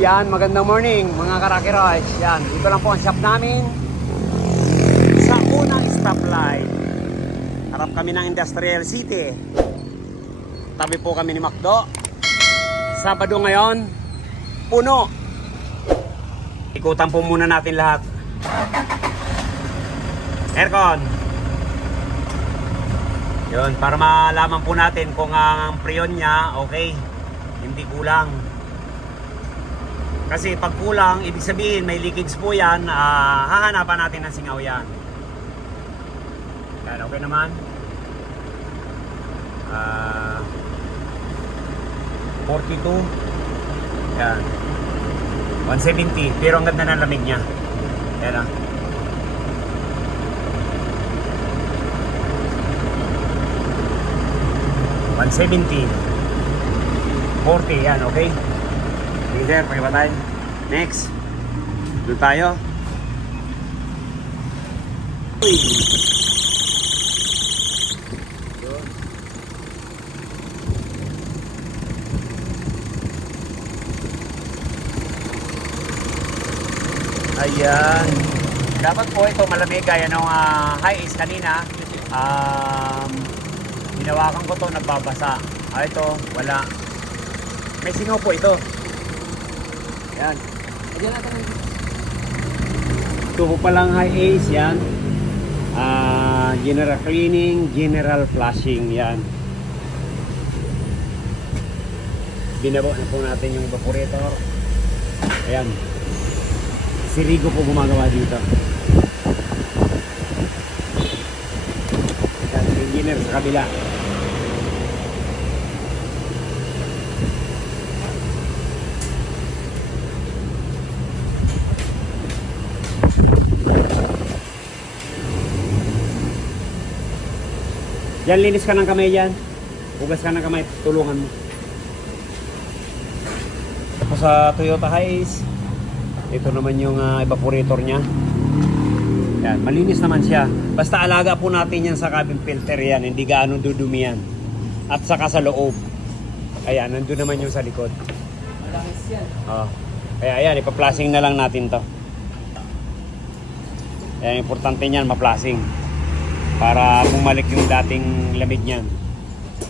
Yan, magandang morning mga karakiroys. Yan, dito lang po ang shop namin sa unang stoplight. Harap kami ng Industrial City. Tabi po kami ni Macdo. Sabado ngayon, puno. Ikutan po muna natin lahat. Aircon. Yun, para malaman po natin kung ang preyon niya, okay, hindi kulang. Kasi pag kulang, ibig sabihin may leakage po yan, hahanapan natin ng singaw yan. Yan, okay naman. 42. Yan. 170. Pero ang ganda ng lamig niya. Yan ah. $170. 40. Yan, okay. Leader, pakiba tayo. Next. Doon tayo. Uy. Ayan. Dapat po ito malamig gaya ng high ace kanina. Hinawakan ko to, nagbabasa. Ito, wala. May singaw po ito. Yan. Ayan natin. Ito po palang high ace yan. General cleaning, general flushing yan. Binabo na po natin yung evaporator. Ayan. Si Rigo po gumagawa dito. Yan, engineer sa kabila. Yan, linis ka ng kamay yan. Hugas ka ng kamay, tulungan mo. Tapos sa Toyota Hiace, ito naman yung evaporator nya. Yan, malinis naman siya. Basta alaga po natin yan sa cabin filter yan. Hindi gaano dudumi yan. At saka sa loob. Ayan, nandun naman yung sa likod. Malakis yan. Kaya ayan, ipa-flashing na lang natin to. Ayan, importante niyan, ma-flashing. Para bumalik yung dating lamig niyan.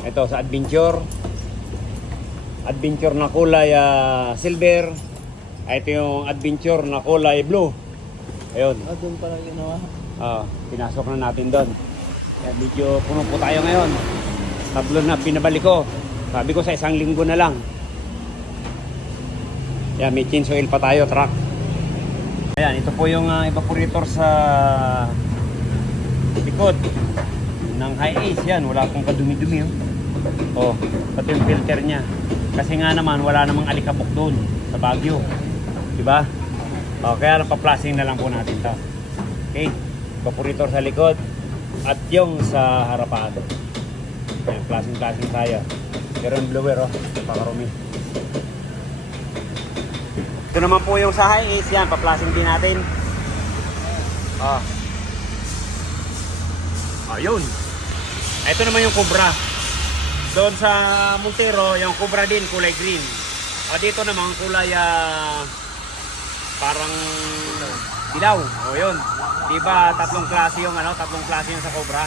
Ito sa Adventure na kulay silver. Ito yung Adventure na kulay blue. Ayun. Doon pala ginawa. Pinasok na natin doon. Kaya medyo puno po tayo ngayon. Tatlo na pinabalik ko. Sabi ko sa isang linggo na lang. Kaya may change oil pa tayo, truck. Ayan, ito po yung evaporator sa likod ng high ace. Yan, wala akong kadumi-dumi. Pati yung filter nya. Kasi nga naman, wala namang alikabok doon sa Baguio. Diba? Kaya pa-flashing na lang po natin to. Okay, evaporator sa likod at yung sa harapan. Ayan, flashing tayo. Pero yung blower, pakarumi. Ito naman po yung sa high ace. Yan, pa-flashing din natin. Ayun. Ito naman yung Cobra. Doon sa Montero, yung Cobra din, kulay green. Dito naman kulay parang dilaw. Yun. Diba tatlong klase yung tatlong klase yung sa Cobra.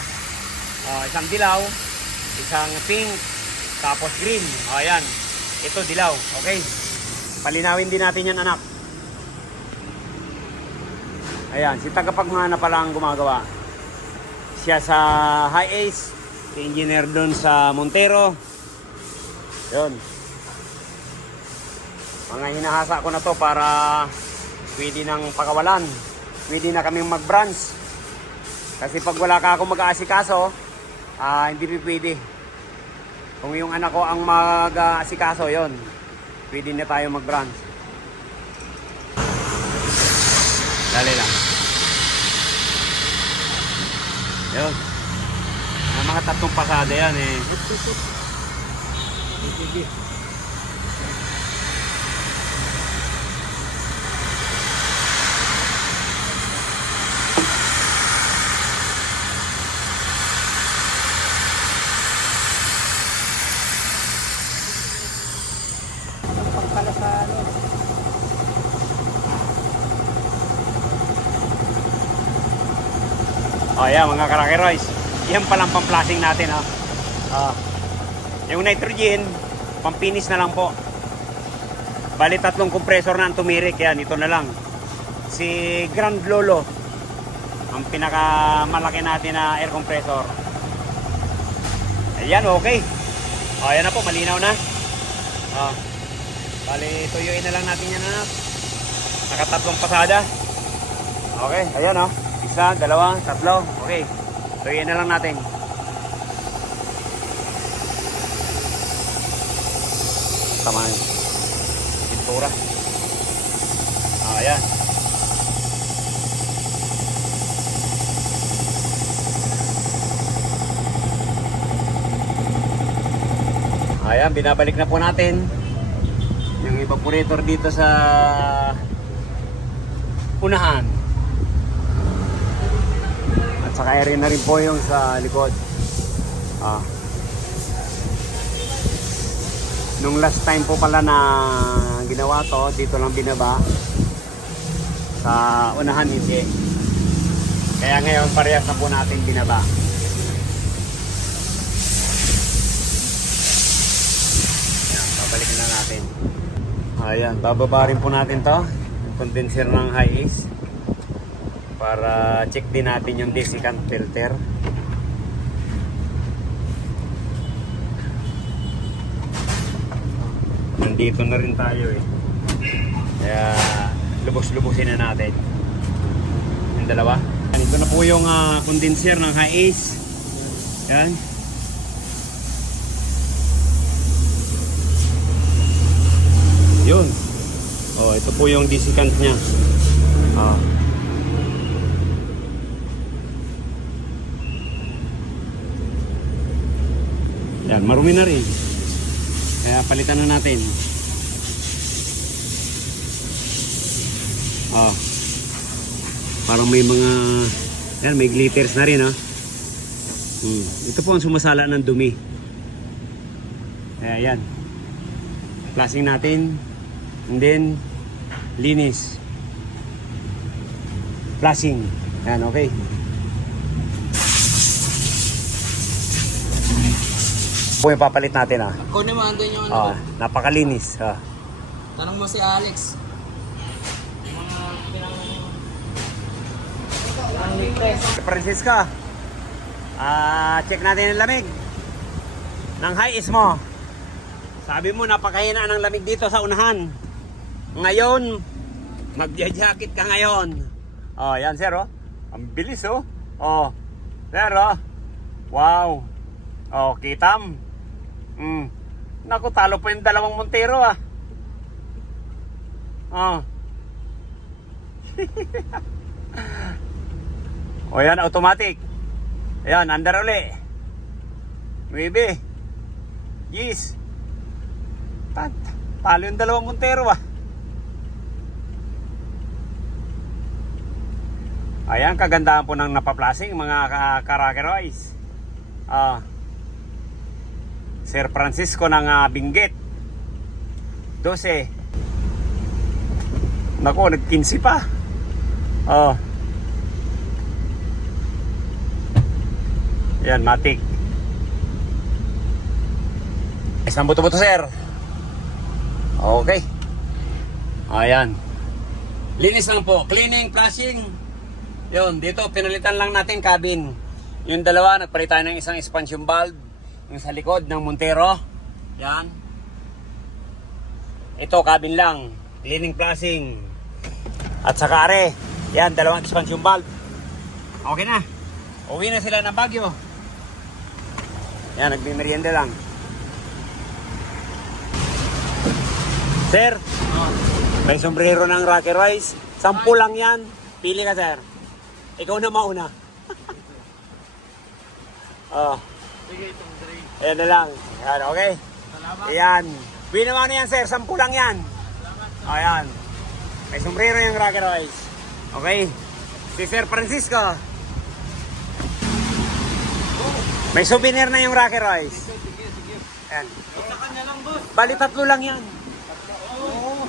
Isang dilaw, isang pink, tapos green. Ayan. Ito dilaw. Okay. Palinawin din natin yan, anak. Ayan, si tagapagmana pala ang gumagawa. Siya sa high ace, si engineer doon sa Montero. Yun. Mga hinahasa ko na to para pwede nang pakawalan. Pwede na kaming mag-branch. Kasi pag wala ka akong mag-aasikaso, hindi pwede. Kung yung anak ko ang mag-aasikaso, yun, pwede na tayo mag-branch. Dali lang. Yun. Mga tatlong pasada yan eh. Pagpala sa O yan mga Karaki Royce. Yan palang pang-flashing natin ha. Yung nitrogen, pampinis na lang po. Bali 3 compressor na ang tumirik. Yan, ito na lang. Si Grand Lolo, ang pinakamalaki natin na air compressor. Ayan, okay. O, ayan na po, malinaw na. Bali, tuyuin na lang natin yan na. Nakatatlong pasada. Okay, ayan o. 1, 2, 3. Okay, tuyuin na lang natin. Tama yun. Pintura. Ayan. Ayan, binabalik na po natin yung evaporator dito sa unahan. At saka rin na rin po yung sa likod. Nung last time po pala na ginawa to, dito lang binaba. Sa unahan hindi. Kaya ngayon parehas na po natin binaba. Balikin na natin. Ayan, bababa rin po natin to. Yung condenser ng high ace. Para check din natin yung desiccant filter. Nandito na rin tayo eh. Kaya lubos-lubusin na natin. Yung dalawa. Ito na po yung condenser ng high ace. Yan. Yun. Oh, ito po yung desiccant niya. Yan, marumi na rin. Kaya palitan na natin. Parang may mga yan, may glitters na rin Ito po ang sumasala ng dumi. Kaya yan. Flashing natin. And then, linis. Flashing. Ayan, okay. Po yung papalit natin Kunin mo andun yung ano. napakalinis. Tanong mo si Alex. Francisca, check natin ang lamig ng high ace mo. Sabi mo napakahina ng lamig dito sa unahan. Ngayon, magja-jacket ka ngayon. Yan sir Ang bilis sir Wow. Kitam. Naku, talo po yung 2 Montero yan, automatic. Ayan, under uli. 9. Yes. Talo yung 2 Montero Ayan, kagandahan po ng napaplasing mga Karaki Royce. Sir Francisco ng Benguet 12. Naku, nag-15 pa. Ayan, matik. Isang buto-buto sir. Okay. Ayan. Linis lang po. Cleaning, flashing. Yun, dito pinalitan lang natin cabin. Yung dalawa, nagpalitan ng isang expansion valve. Yung sa likod ng Montero. Yan. Ito, cabin lang. Cleaning, flashing. At saka are. Yan, 2 expansion valve. Okay na. Uwi na sila ng Baguio. Yan, nagmimerienda lang. Sir, may sombrero ng Rocky Royce. 10 lang yan. Pili ka, sir. Ikaw na mauna. Sige, itong 3. Ayan na lang. Ayan, okay. Salamat. Ayan. Bili naman na yan, sir. 10 lang yan. Salamat. Ayan. May sombrero yung Rocky Royce. Okay. Si Sir Francisco. May souvenir na yung Rocky Royce. Sige. Ayan. Sa kanya lang, boss. Bali 3 lang yan.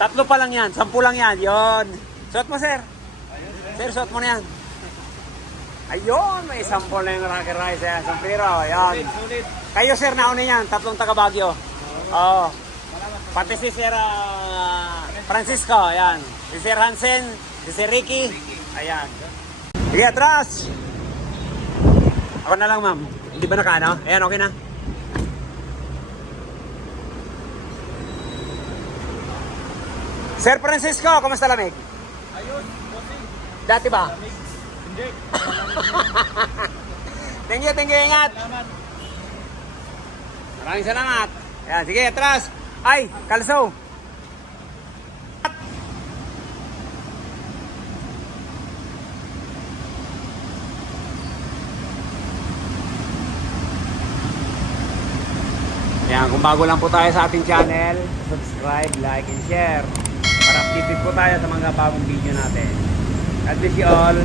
3 pa lang yan. 10 lang yan. Yon. Suot mo, sir. Sir, suot mo na yan. Ayun, may sample na yung Rocky Rice. Ayan, sombrero. Ayan. Sulit. Kayo, sir, nauna yan. 3 taga Baguio. Oo. Pati si Sir Francisco. Ayan. Si Sir Hansen. Si Sir Ricky. Ayan. Sige, atras! Ako na lang, ma'am. Hindi ba nakaano? Ayan, okay na. Sir Francisco, kumusta lamig? Ayun, bossing. Dati ba? Hindi. Thank you, ingat. Salamat. Maraming salamat. Ayan, sige, atras. Ay, kalso. Ayan, kung bago lang po tayo sa ating channel, subscribe, like, and share para updated po tayo sa mga bagong video natin. God bless you all.